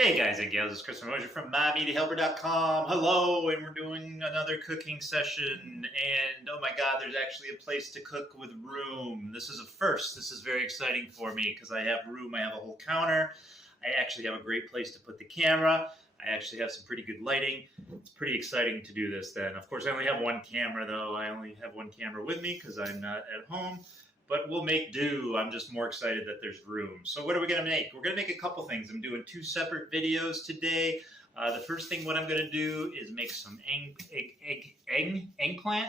Hey guys and gals, it's Chris Mosier from MyMediaHelper.com. Hello, and we're doing another cooking session. And oh my God, there's actually a place to cook with room. This is a first. This is very exciting for me because I have room. I have a whole counter. I actually have a great place to put the camera. I actually have some pretty good lighting. It's pretty exciting to do this then. Of course, I only have one camera though. I only have one camera with me because I'm not at home. But we'll make do. I'm just more excited that there's room. So what are we going to make? We're going to make a couple things. I'm doing two separate videos today. The first thing what I'm going to do is make some eggplant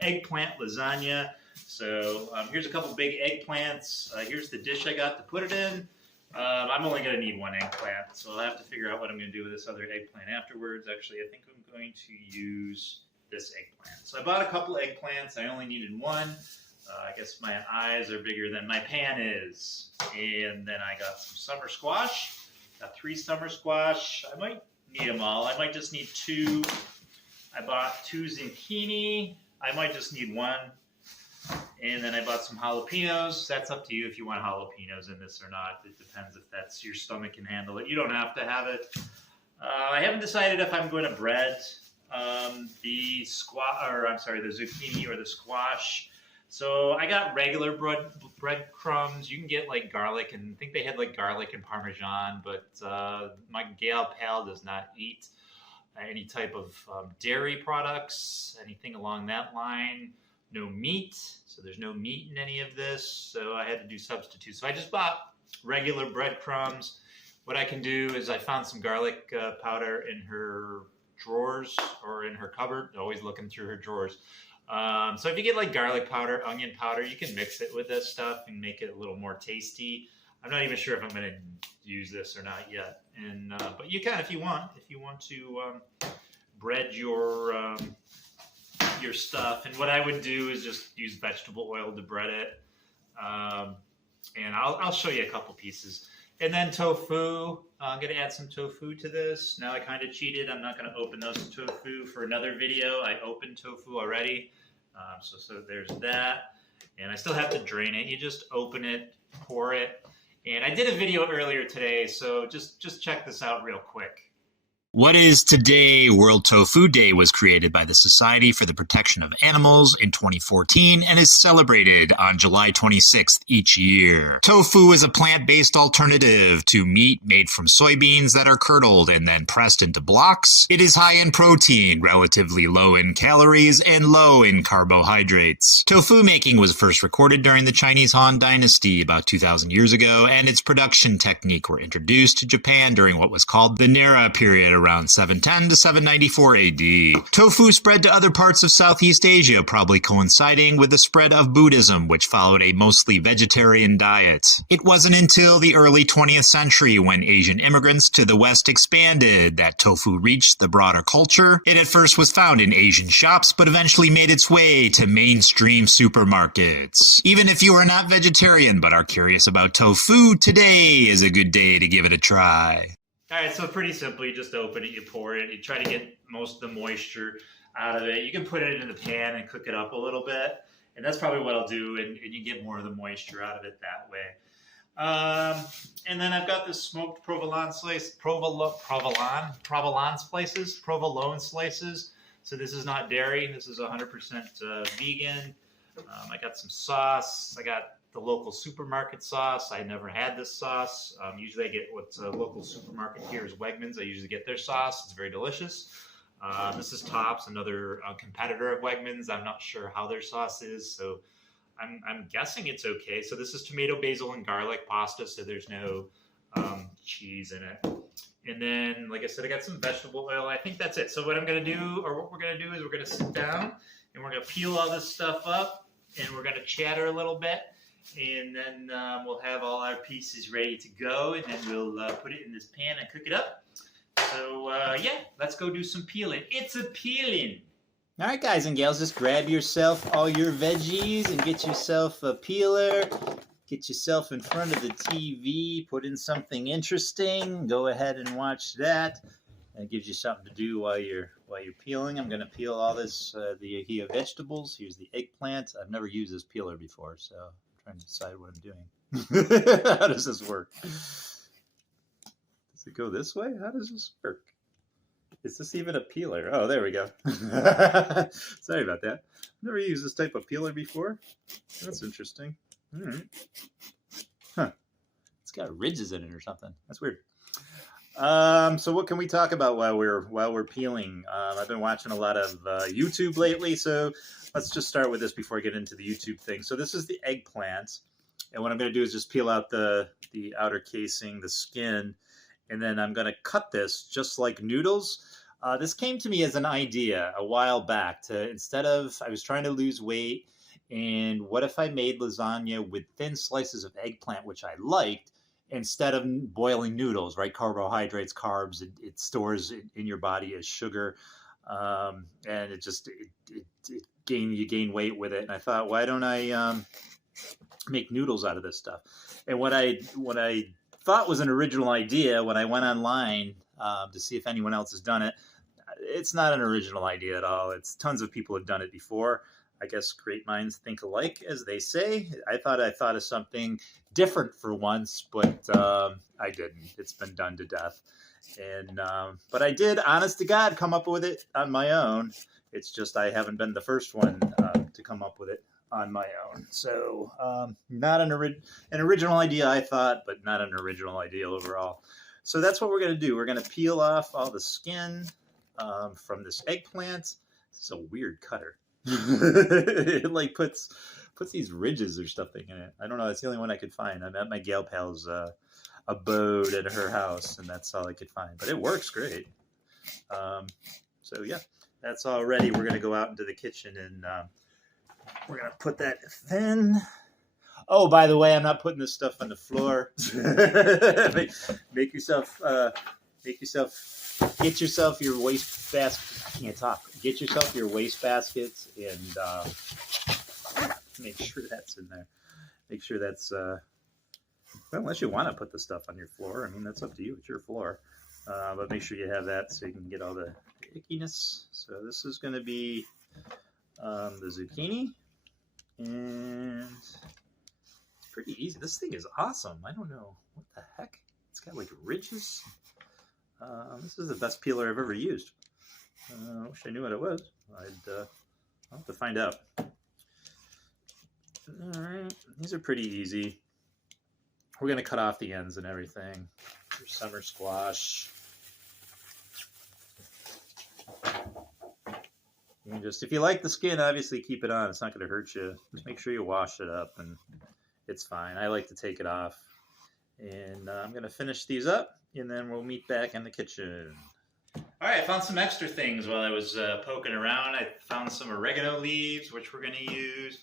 eggplant lasagna. So here's a couple big eggplants. Here's the dish I got to put it in. I'm only going to need one eggplant, so I'll have to figure out what I'm going to do with this other eggplant afterwards. Actually, I think I'm going to use this eggplant. So I bought a couple eggplants. I only needed one. I guess my eyes are bigger than my pan is. And then I got some summer squash. Got 3 summer squash. I might need them all. I might just need 2. I bought 2 zucchini. I might just need 1. And then I bought some jalapenos. That's up to you if you want jalapenos in this or not. It depends if that's your stomach can handle it. You don't have to have it. I haven't decided if I'm going to bread the zucchini or the squash. So I got regular breadcrumbs. You can get like garlic, and I think they had like garlic and Parmesan, but my gal pal does not eat any type of dairy products, anything along that line. No meat, so there's no meat in any of this, so I had to do substitutes. So I just bought regular breadcrumbs. What I can do is I found some garlic powder in her drawers or in her cupboard, always looking through her drawers. So if you get like garlic powder, onion powder, you can mix it with this stuff and make it a little more tasty. I'm not even sure if I'm going to use this or not yet. And but you can if you want. If you want to bread your stuff. And what I would do is just use vegetable oil to bread it. And I'll show you a couple pieces. And then tofu. I'm going to add some tofu to this. Now I kind of cheated. I'm not going to open those tofu for another video. I opened tofu already. So there's that. And I still have to drain it. You just open it, pour it. And I did a video earlier today, so just check this out real quick. What is today World Tofu Day was created by the Society for the Protection of Animals in 2014 and is celebrated on July 26th each year. Tofu is a plant-based alternative to meat made from soybeans that are curdled and then pressed into blocks. It is high in protein, relatively low in calories, and low in carbohydrates. Tofu making was first recorded during the Chinese Han Dynasty about 2,000 years ago, and its production technique were introduced to Japan during what was called the Nara period around 710 to 794 AD. Tofu spread to other parts of Southeast Asia, probably coinciding with the spread of Buddhism, which followed a mostly vegetarian diet. It wasn't until the early 20th century when Asian immigrants to the West expanded that tofu reached the broader culture. It at first was found in Asian shops, but eventually made its way to mainstream supermarkets. Even if you are not vegetarian but are curious about tofu, today is a good day to give it a try. All right, so pretty simple. You just open it, you pour it, you try to get most of the moisture out of it. You can put it in the pan and cook it up a little bit, and that's probably what I'll do, and you get more of the moisture out of it that way. And then I've got this smoked provolone slices. So this is not dairy. This is 100% vegan. I got some sauce. I got the local supermarket sauce. I never had this sauce. Usually I get what's a local supermarket here is Wegmans. I usually get their sauce. It's very delicious. This is Tops, another competitor of Wegmans. I'm not sure how their sauce is, so I'm guessing it's okay. So this is tomato, basil, and garlic pasta, so there's no cheese in it. And then, like I said, I got some vegetable oil. I think that's it. So what we're going to do is we're going to sit down and we're going to peel all this stuff up and we're going to chatter a little bit. And then we'll have all our pieces ready to go, and then we'll put it in this pan and cook it up. So, yeah, let's go do some peeling. It's a peeling. All right, guys and gals, just grab yourself all your veggies and get yourself a peeler. Get yourself in front of the TV, put in something interesting. Go ahead and watch that. It gives you something to do while you're peeling. I'm going to peel all this, the vegetables. Here's the eggplant. I've never used this peeler before, so I'm trying to decide what I'm doing. How does this work? Does Does it go this way? How does this work? Is this even a peeler? Oh, there we go. Sorry about that. Never used this type of peeler before. That's interesting. All right. Huh. It's got ridges in it or something. That's weird. So what can we talk about while we're peeling? I've been watching a lot of YouTube lately, so let's just start with this before I get into the YouTube thing. So this is the eggplant, and what I'm going to do is just peel out the outer casing, the skin, and then I'm going to cut this just like noodles. This came to me as an idea a while back. I was trying to lose weight, and what if I made lasagna with thin slices of eggplant, which I liked, instead of boiling noodles, right? Carbohydrates, carbs, it stores in your body as sugar, and you gain weight with it. And I thought, why don't I make noodles out of this stuff? And what I thought was an original idea, when I went online to see if anyone else has done it, it's not an original idea at all. It's tons of people have done it before. I guess great minds think alike, as they say. I thought of something different for once, but I didn't. It's been done to death. And but I did, honest to God, come up with it on my own. It's just I haven't been the first one to come up with it on my own. So not an original idea, I thought, but not an original idea overall. So that's what we're going to do. We're going to peel off all the skin from this eggplant. It's a weird cutter. It like puts these ridges or something in it. I don't know. That's the only one I could find. I'm at my gal pal's abode at her house, and that's all I could find. But it works great. So yeah, that's all ready. We're gonna go out into the kitchen and we're gonna put that thin. Oh, by the way, I'm not putting this stuff on the floor. Get yourself your waste basket. I can't talk. Get yourself your waste baskets and make sure that's in there. Make sure that's well, unless you want to put the stuff on your floor. I mean, that's up to you. It's your floor. But make sure you have that so you can get all the ickiness. So this is going to be the zucchini, and it's pretty easy. This thing is awesome. I don't know what the heck. It's got like ridges. This is the best peeler I've ever used. I wish I knew what it was. I'll have to find out. All right, these are pretty easy. We're going to cut off the ends and everything. Your summer squash. You can just, if you like the skin, obviously keep it on. It's not going to hurt you. Just make sure you wash it up, and it's fine. I like to take it off. And I'm going to finish these up, and then we'll meet back in the kitchen. All right, I found some extra things while I was poking around. I found some oregano leaves, which we're going to use.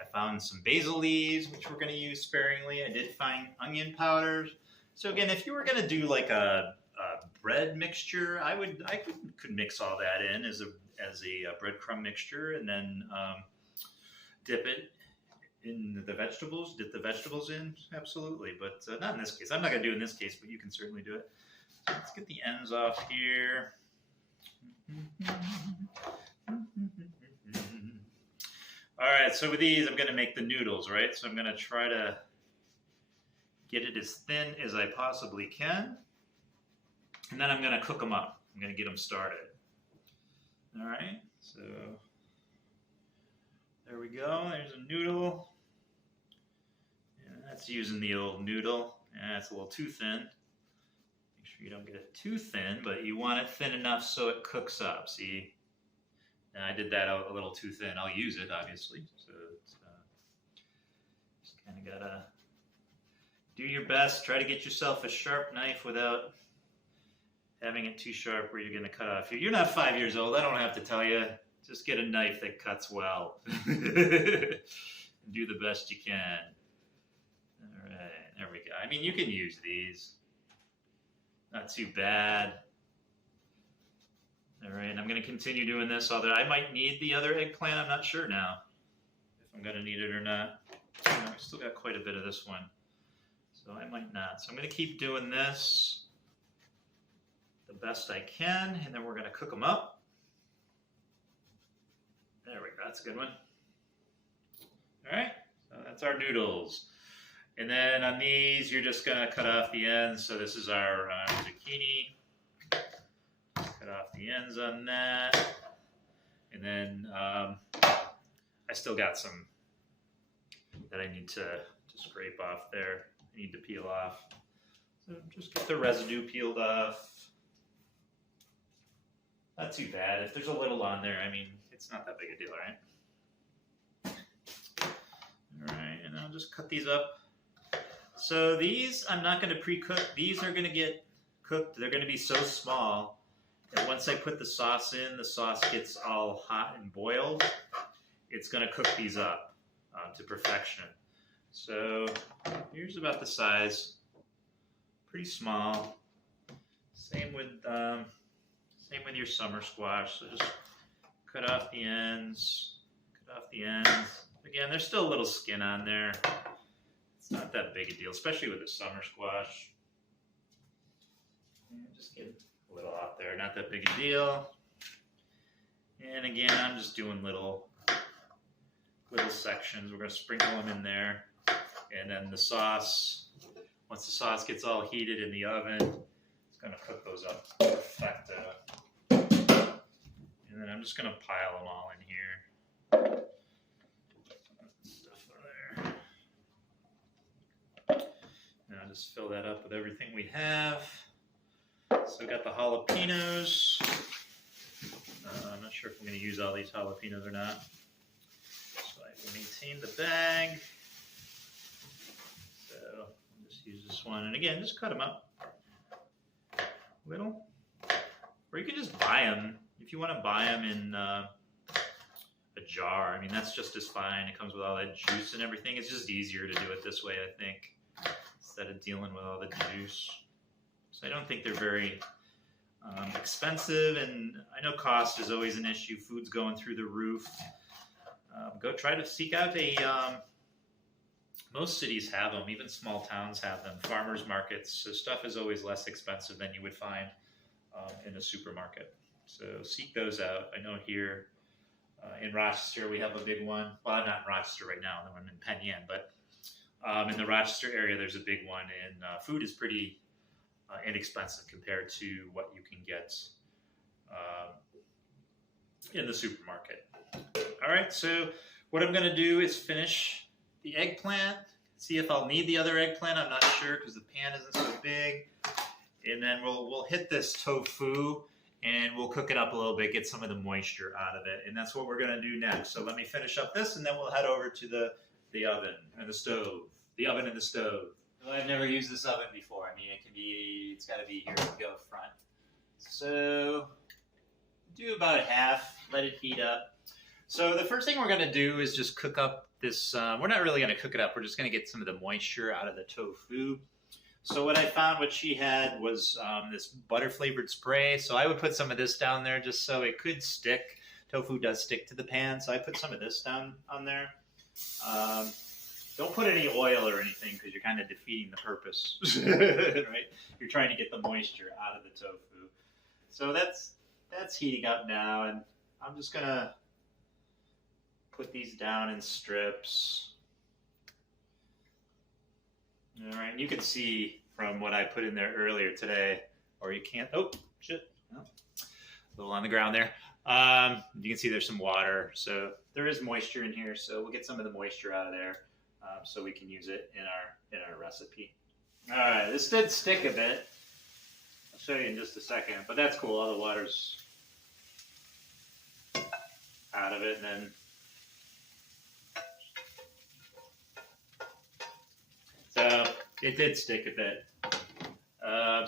I found some basil leaves, which we're going to use sparingly. I did find onion powders. So again, if you were going to do like a bread mixture, I could mix all that in as a breadcrumb mixture, and then dip it in the vegetables. Dip the vegetables in, absolutely, but not in this case. I'm not going to do it in this case, but you can certainly do it. So let's get the ends off here. All right, so with these, I'm going to make the noodles, right? So I'm going to try to get it as thin as I possibly can. And then I'm going to cook them up. I'm going to get them started. All right, so there we go. There's a noodle. And that's using the old noodle. And that's a little too thin. Make sure you don't get it too thin, but you want it thin enough so it cooks up. See? And I did that a little too thin. I'll use it, obviously. So it's, just kind of got to do your best. Try to get yourself a sharp knife without having it too sharp where you're going to cut off. You're not 5 years old. I don't have to tell you. Just get a knife that cuts well. Do the best you can. All right, there we go. I mean, you can use these. Not too bad. All right, I'm going to continue doing this. Although I might need the other eggplant. I'm not sure now if I'm going to need it or not. I still got quite a bit of this one, so I might not. So I'm going to keep doing this the best I can, and then we're going to cook them up. There we go. That's a good one. All right, so that's our noodles. And then on these, you're just gonna cut off the ends. So this is our zucchini. Cut off the ends on that. And then I still got some that I need to scrape off there. I need to peel off. So just get the residue peeled off. Not too bad. If there's a little on there, I mean, it's not that big a deal, right? All right, and I'll just cut these up. So these, I'm not going to pre-cook. These are going to get cooked. They're going to be so small that once I put the sauce in, the sauce gets all hot and boiled. It's going to cook these up to perfection. So here's about the size. Pretty small. Same with your summer squash. So just cut off the ends. Cut off the ends. Again, there's still a little skin on there. It's not that big a deal, especially with the summer squash. And just get a little out there. Not that big a deal. And again, I'm just doing little sections. We're going to sprinkle them in there. And then the sauce, once the sauce gets all heated in the oven, it's going to cook those up perfecto. And then I'm just going to pile them all in here. Stuff there. And I'll just fill that up with everything we have. So I got the jalapenos. I'm not sure if I'm going to use all these jalapenos or not. So I can maintain the bag. So I'll just use this one. And again, just cut them up. Little. Or you can just buy them. If you want to buy them in a jar, I mean, that's just as fine. It comes with all that juice and everything. It's just easier to do it this way, I think, instead of dealing with all the juice. So I don't think they're very expensive, and I know cost is always an issue. Food's going through the roof. Go try to seek out most cities have them, even small towns have them, farmers markets. So stuff is always less expensive than you would find in a supermarket. So seek those out. I know here in Rochester we have a big one. Well, I'm not in Rochester right now, I'm in Penn Yan, but in the Rochester area there's a big one, and food is pretty inexpensive compared to what you can get in the supermarket. All right, so what I'm going to do is finish the eggplant, see if I'll need the other eggplant. I'm not sure because the pan isn't so big. And then we'll hit this tofu and we'll cook it up a little bit, get some of the moisture out of it. And that's what we're going to do next. So let me finish up this and then we'll head over to the oven and the stove. The oven and the stove. Well, I've never used this oven before. I mean, it's got to be here to go front. So do about half, let it heat up. So the first thing we're going to do is just cook up this, we're not really going to cook it up, we're just going to get some of the moisture out of the tofu. So what I found, what she had was this butter flavored spray. So I would put some of this down there just so it could stick. Tofu does stick to the pan, so I put some of this down on there. Don't put any oil or anything because you're kind of defeating the purpose, right? You're trying to get the moisture out of the tofu. So that's heating up now, and I'm just going to put these down in strips. All right, and you can see from what I put in there earlier today, or you can't, oh, shit, oh, a little on the ground there. You can see there's some water, so there is moisture in here, so we'll get some of the moisture out of there so we can use it in our recipe. All right, this did stick a bit. I'll show you in just a second, but that's cool. All the water's out of it, and then so it did stick a bit.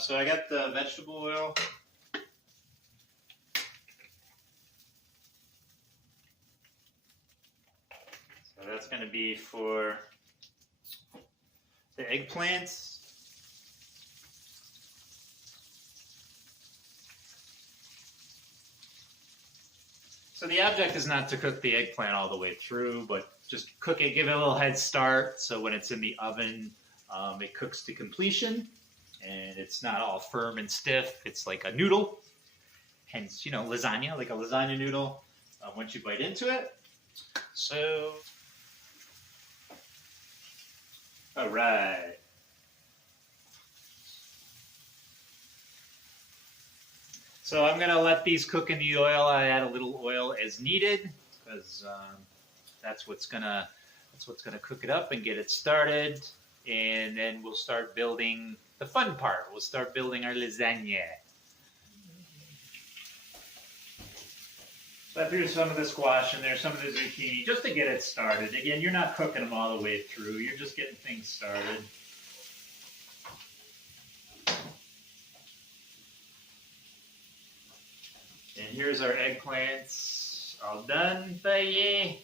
So I got the vegetable oil. So that's going to be for the eggplants. So the object is not to cook the eggplant all the way through, but just cook it, give it a little head start, so when it's in the oven, it cooks to completion, and it's not all firm and stiff. It's like a noodle, hence, lasagna, like a lasagna noodle, once you bite into it. So All right. So I'm gonna let these cook in the oil. I add a little oil as needed because that's what's gonna cook it up and get it started. And then we'll start building the fun part. We'll start building our lasagna. So I threw some of the squash in there, some of the zucchini, just to get it started. Again, you're not cooking them all the way through. You're just getting things started. And here's our eggplants all done for you.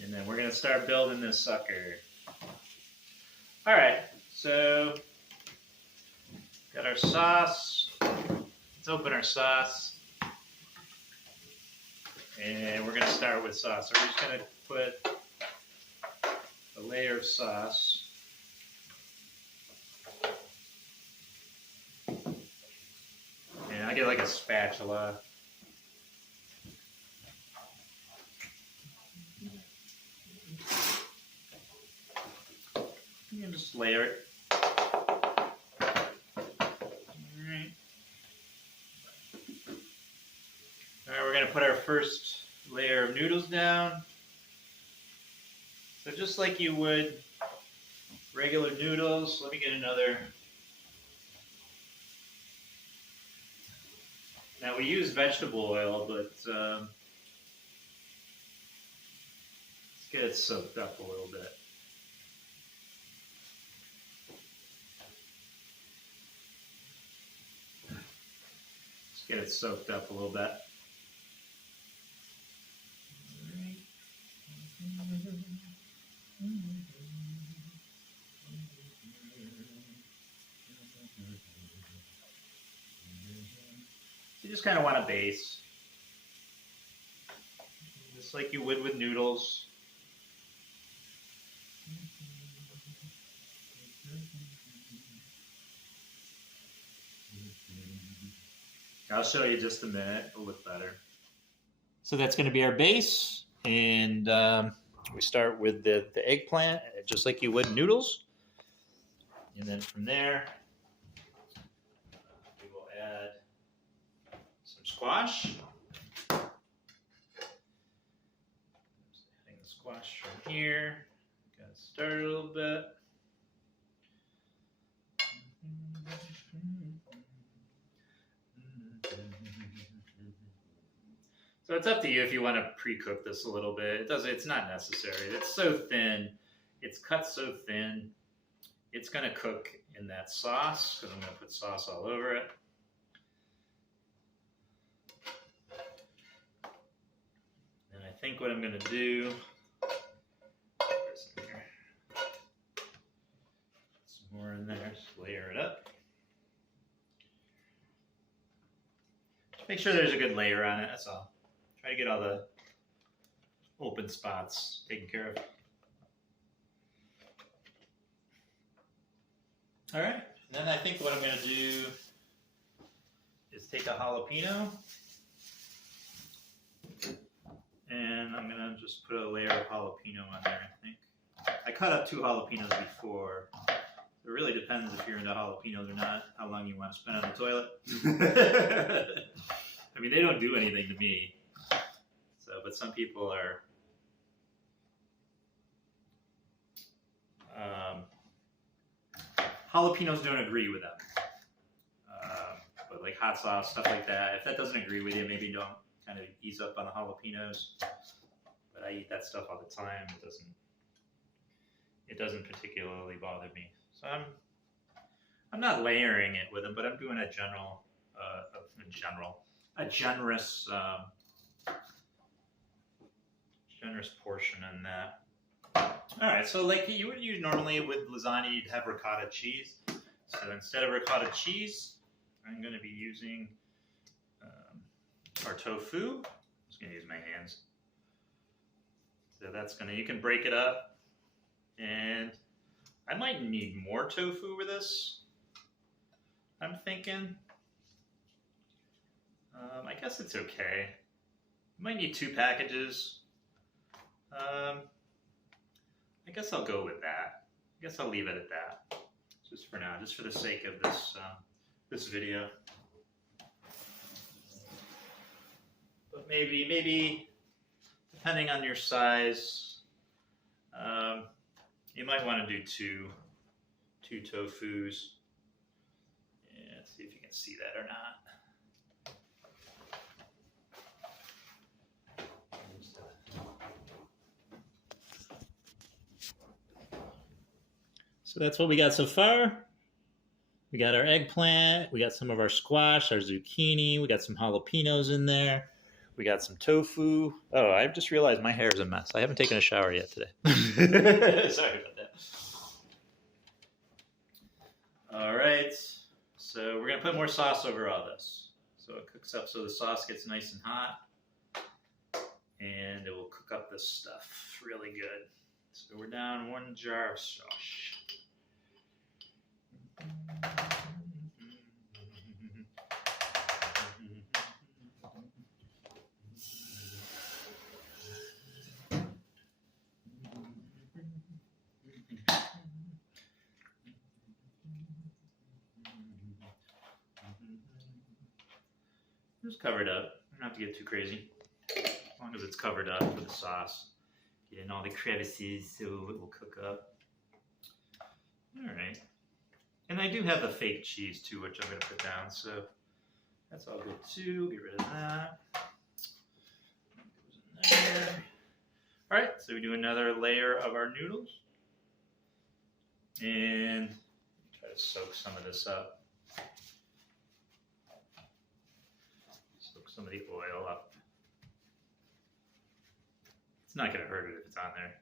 And then we're going to start building this sucker. All right, so got our sauce. Let's open our sauce. And we're going to start with sauce. So we're just going to put a layer of sauce. And I get like a spatula. You can just layer it. Alright, we're going to put our first layer of noodles down. So just like you would regular noodles, let me get another. Now we use vegetable oil, but let's get it soaked up a little bit. Let's get it soaked up a little bit. You just kind of want a base, just like you would with noodles. I'll show you just a minute. It'll look better. So that's going to be our base, and we start with the eggplant, just like you would noodles. And then from there, we will add some squash. Just adding the squash from here. Got to stir it a little bit. So it's up to you if you want to pre-cook this a little bit. It's not necessary. It's so thin. It's cut so thin. It's going to cook in that sauce because I'm going to put sauce all over it. And I think what I'm going to do, some more in there, just layer it up. Just make sure there's a good layer on it, that's all. Try to get all the open spots taken care of. All right, and then I think what I'm going to do is take a jalapeno, and I'm going to just put a layer of jalapeno on there, I think. I cut up 2 jalapenos before. It really depends if you're into jalapenos or not, how long you want to spend on the toilet. I mean, they don't do anything to me. So, but some people are jalapenos don't agree with them. But like hot sauce, stuff like that, if that doesn't agree with you, maybe don't kind of ease up on the jalapenos. But I eat that stuff all the time. It doesn't particularly bother me. So I'm not layering it with them, but I'm doing a generous portion in that. All right, so like you would use normally with lasagna, you'd have ricotta cheese. So instead of ricotta cheese, I'm going to be using our tofu. I'm just going to use my hands. So that's going to, you can break it up. And I might need more tofu with this, I'm thinking. I guess it's okay. You might need 2 packages. I I guess I'll go with that. I guess I'll leave it at that, just for now, just for the sake of this this video. But maybe depending on your size, you might want to do two tofus. Yeah, let's see if you can see that or not. So that's what we got so far. We got our eggplant, we got some of our squash, our zucchini, we got some jalapenos in there, we got some tofu. Oh, I just realized my hair is a mess. I haven't taken a shower yet today. Sorry about that. All right, so we're gonna put more sauce over all this. So it cooks up so the sauce gets nice and hot, and it will cook up this stuff really good. So we're down 1 jar of sauce. Just cover it up. You don't have to get too crazy. As long as it's covered up with the sauce. Get in all the crevices so it will cook up. Alright. And I do have the fake cheese too, which I'm going to put down, so that's all good too. Get rid of that. That goes in there. Alright, so we do another layer of our noodles. And try to soak some of this up. Soak some of the oil up. It's not going to hurt it if it's on there.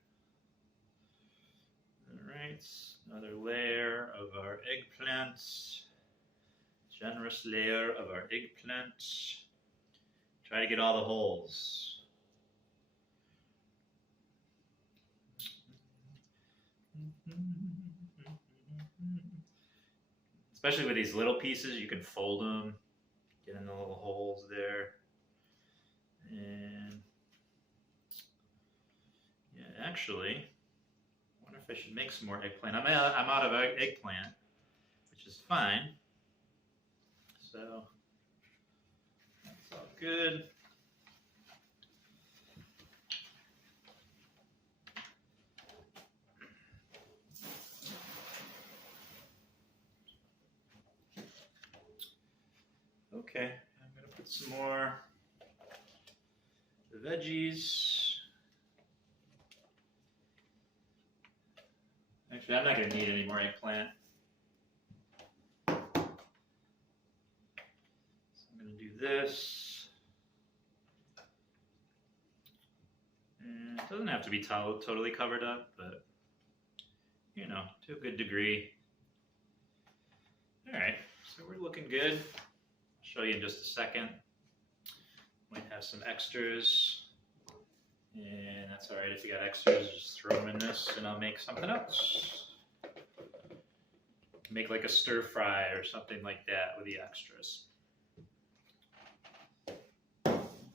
Alright, another layer of our eggplant. Generous layer of our eggplant. Try to get all the holes. Especially with these little pieces, you can fold them, get in the little holes there. And yeah, actually, I wonder if I should make some more eggplant. I'm out of eggplant, which is fine. So that's all good. Okay, I'm going to put some more the veggies. Actually, I'm not going to need any more eggplant. So I'm going to do this. And it doesn't have to be totally covered up, but, you know, to a good degree. All right, so we're looking good. Show you in just a second. Might have some extras, and that's all right if you got extras. Just throw them in this, and I'll make something else. Make like a stir fry or something like that with the extras.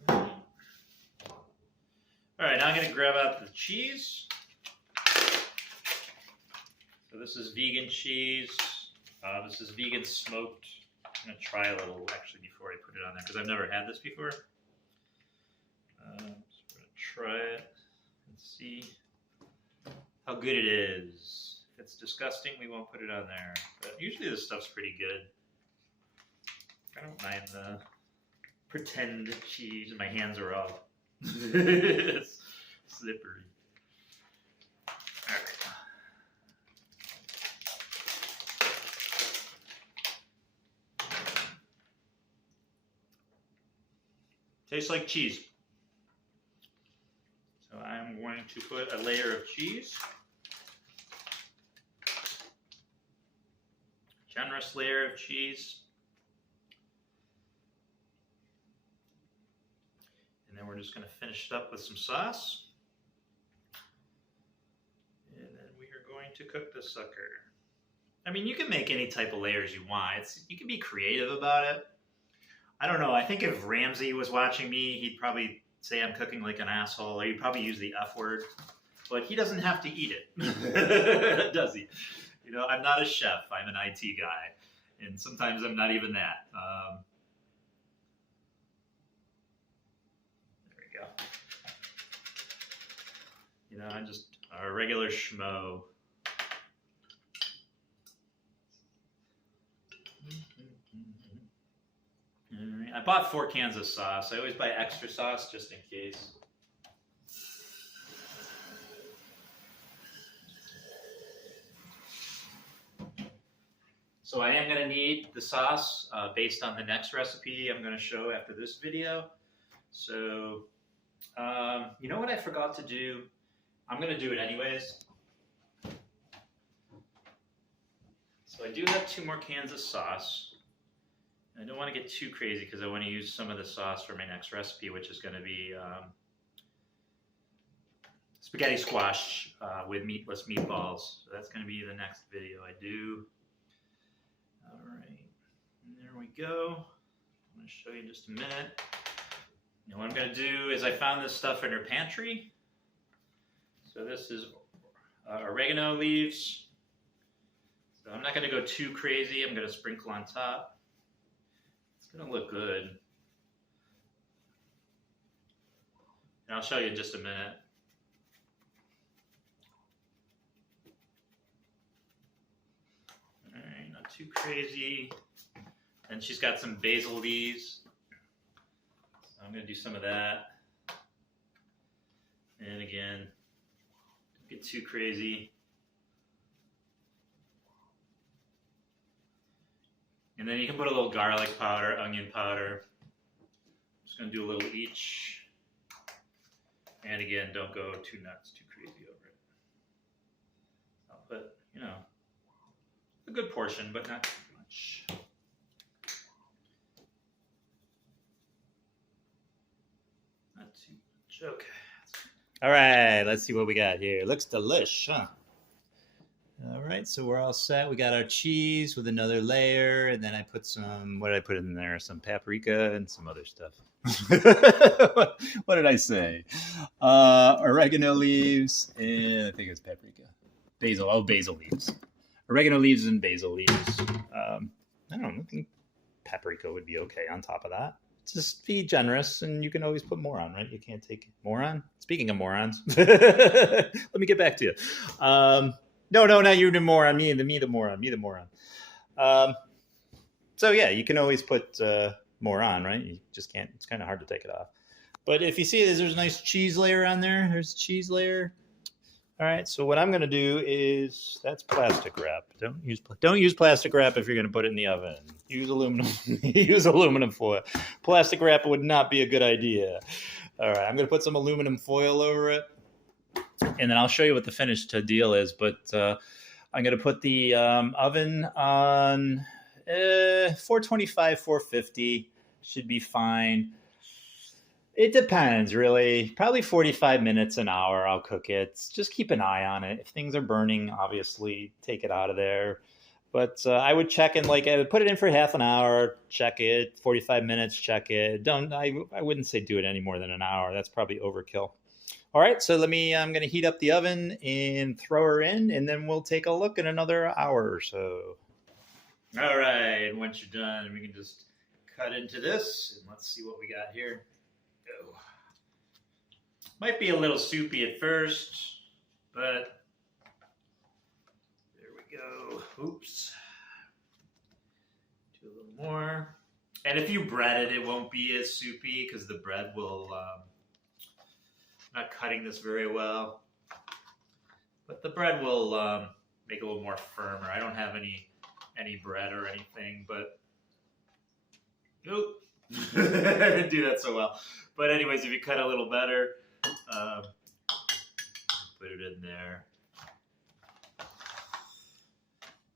All right, now I'm going to grab out the cheese. So this is vegan cheese. This is vegan smoked. I'm going to try a little actually before I put it on there because I've never had this before. So we're going to try it and see how good it is. If it's disgusting, we won't put it on there. But usually this stuff's pretty good. I don't mind the pretend cheese. My hands are all it's slippery. All right. Tastes like cheese. So I'm going to put a layer of cheese. Generous layer of cheese. And then we're just going to finish it up with some sauce. And then we are going to cook the sucker. I mean, you can make any type of layers you want. You can be creative about it. I don't know. I think if Ramsay was watching me, he'd probably say I'm cooking like an asshole, or he'd probably use the F word. but he doesn't have to eat it, does he? You know, I'm not a chef. I'm an IT guy, and sometimes I'm not even that. There we go. You know, I'm just a regular schmo. I bought 4 cans of sauce. I always buy extra sauce just in case. So I am going to need the sauce based on the next recipe I'm going to show after this video. So, you know what I forgot to do? I'm going to do it anyways. So I do have 2 more cans of sauce. I don't want to get too crazy because I want to use some of the sauce for my next recipe, which is going to be spaghetti squash with meatless meatballs. So that's going to be the next video I do. All right, and there we go. I'm going to show you in just a minute. And what I'm going to do is I found this stuff in her pantry. So this is oregano leaves. So I'm not going to go too crazy. I'm going to sprinkle on top. It's going to look good. And I'll show you in just a minute. All right, not too crazy. And she's got some basil leaves. So I'm going to do some of that. And again, don't get too crazy. And then you can put a little garlic powder, onion powder. I'm just going to do a little each. And again, don't go too nuts, too crazy over it. I'll put, you know, a good portion, but not too much. Not too much. Okay. All right, let's see what we got here. Looks delish, huh? All right, so we're all set. We got our cheese with another layer, and then I put some, what did I put in there? Some paprika and some other stuff. What did I say? Oregano leaves, and I think it was paprika. Basil, basil leaves. Oregano leaves and basil leaves. I don't know, I think paprika would be okay on top of that. Just be generous, and you can always put more on, right? You can't take more on. Speaking of morons, let me get back to you. No, not you, the moron. Me the moron. So yeah, you can always put more on, right? You just can't. It's kind of hard to take it off. But if you see there's a nice cheese layer on there. There's a cheese layer. All right. So what I'm going to do is that's plastic wrap. Don't use plastic wrap if you're going to put it in the oven. Use aluminum. Use aluminum foil. Plastic wrap would not be a good idea. All right. I'm going to put some aluminum foil over it. And then I'll show you what the finished deal is. But I'm going to put the oven on 425, 450. Should be fine. It depends, really. Probably 45 minutes, an hour, I'll cook it. Just keep an eye on it. If things are burning, obviously, take it out of there. But I would check in, like, I would put it in for half an hour, check it. 45 minutes, check it. I wouldn't say do it any more than an hour. That's probably overkill. All right, so I'm going to heat up the oven and throw her in, and then we'll take a look in another hour or so. All right, and once you're done, we can just cut into this, and let's see what we got here. Go. Might be a little soupy at first, but there we go. Oops. Do a little more. And if you bread it, it won't be as soupy because the bread will... not cutting this very well, but the bread will make it a little more firmer. I don't have any bread or anything, but nope, I didn't do that so well. But anyways, if you cut a little better, put it in there.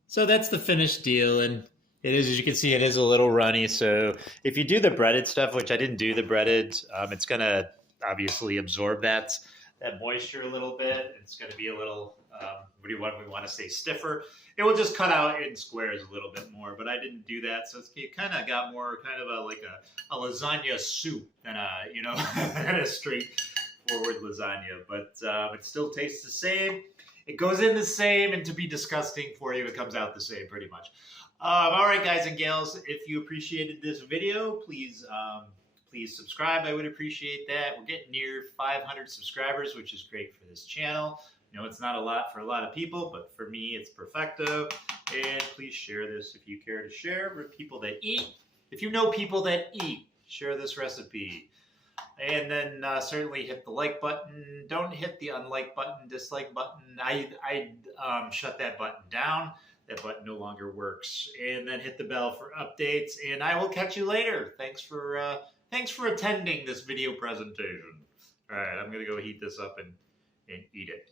So that's the finished deal, and it is, as you can see, it is a little runny. So if you do the breaded stuff, which I didn't do the breaded, it's gonna obviously absorb that moisture a little bit. It's going to be a little, we want to say stiffer. It will just cut out in squares a little bit more, but I didn't do that. So it kind of got more kind of like a lasagna soup than a straight forward lasagna, but it still tastes the same. It goes in the same, and to be disgusting for you, it comes out the same pretty much. All right, guys and gals, if you appreciated this video, please subscribe. I would appreciate that. We're getting near 500 subscribers, which is great for this channel. You know, it's not a lot for a lot of people, but for me, it's perfecto. And please share this if you care to share with people that eat. If you know people that eat, share this recipe. And then certainly hit the like button. Don't hit the unlike button, dislike button. I shut that button down. That button no longer works. And then hit the bell for updates. And I will catch you later. Thanks for attending this video presentation. All right, I'm gonna go heat this up and eat it.